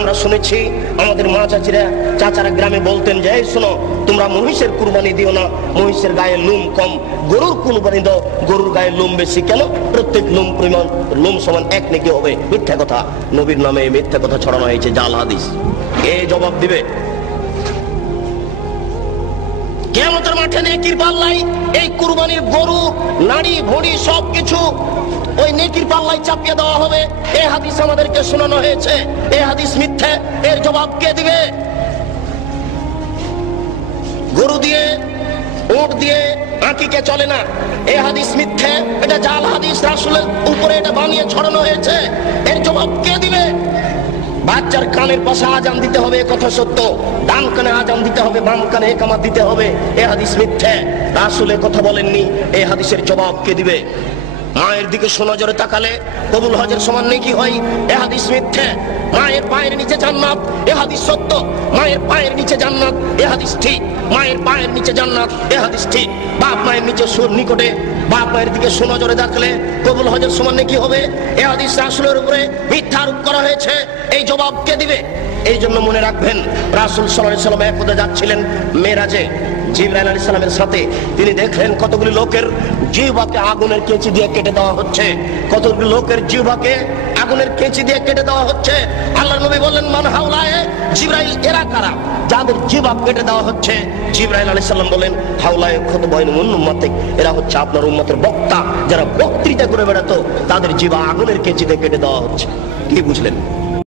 আমরা শুনেছি আমাদের মা চাচারা গ্রামে বলতেন যে এই শোনো, তোমরা মহিষের কুরবানি দিও না, মহিষের গায়ে লোম কম, গরুর কুরবানি দাও, গরুর গায়ে লোম বেশি। কেন? প্রত্যেক লোম সমান এক নেকি হবে। মিথ্যা কথা, নবীর নামে মিথ্যা কথা ছড়ানো হয়েছে, জাল হাদিস। এ জবাব দিবে কিয়ামতের মাঠে নেকির পাল্লাই এই কুরবানির গরু, নাড়ি ভুঁড়ি সবকিছু ওই নেকির পাল্লায় চাপিয়ে দেওয়া হবে। এই হাদিস আমাদেরকে শোনানো হয়েছে, এই হাদিস মিথ্যে। এর জবাব কে দিবে? গরু দিয়ে, উট দিয়ে আকিকে চলে না, এই হাদিস মিথ্যে, এটা জাল হাদিস, রাসূলের উপরে এটা বানিয়ে ছড়ানো হয়েছে। এর জবাব কে দিবে? বাচ্চার কানের পাশে আজান দিতে হবে, কথা সত্য। ডান কানে আজান দিতে হবে, বাম কানে ইকামত দিতে হবে, এই হাদিস মিথ্যে। রাসূল কথা বলেননি, এই হাদিসের জবাব কে দিবে? মায়ের দিকে সোনজরে তাকালে কবুল হজের সমান নেকি হয়, এ হাদিস মিথ্যে। মায়ের পায়ের নিচে জান্নাত, এ হাদিস সত্য। মায়ের পায়ের নিচে জান্নাত, এ হাদিস ঠিক। মায়ের পায়ের নিচে জান্নাত, এ হাদিস ঠিক। বাপ মায়ের নিচে নিকটে, বাপ মায়ের দিকে সোনজরে দেখলে কবুল হজের সমান নেকি হবে, এ হাদিস রাসূলের উপরে মিথ্যা আরোপ করা হয়েছে। এই জবাব কে দিবে? এই জন্য মনে রাখবেন, রাসূল সাল্লাল্লাহু আলাইহি ওয়াসাল্লাম একদা যাচ্ছিলেন মেরাজে জিবরাইল আলাইহিস সালামের সাথে। তিনি দেখলেন কতগুলি লোকের জিহ্বাকে আগুনের কেঁচি দিয়ে কেটে দেওয়া হচ্ছে, কতগুলি লোকের জিহ্বাকে আগুনের কেঁচি দিয়ে কেটে দেওয়া হচ্ছে। আল্লাহর নবী বললেন, মান হাওলায়ে জিবরাইল, এরা কারা যাদের জিহ্বা কেটে দেওয়া হচ্ছে? জিবরাইল আলাইহিস সালাম বলেন, হাওলায়ে খুতবাইনুল উম্মাতিক, এরা হচ্ছে আপনার উম্মতের বক্তা, যারা বক্তৃতা করে বেড়াতো, তাদের জিহ্বা আগুনের কেঁচি দিয়ে কেটে দেওয়া হচ্ছে। কি বুঝলেন?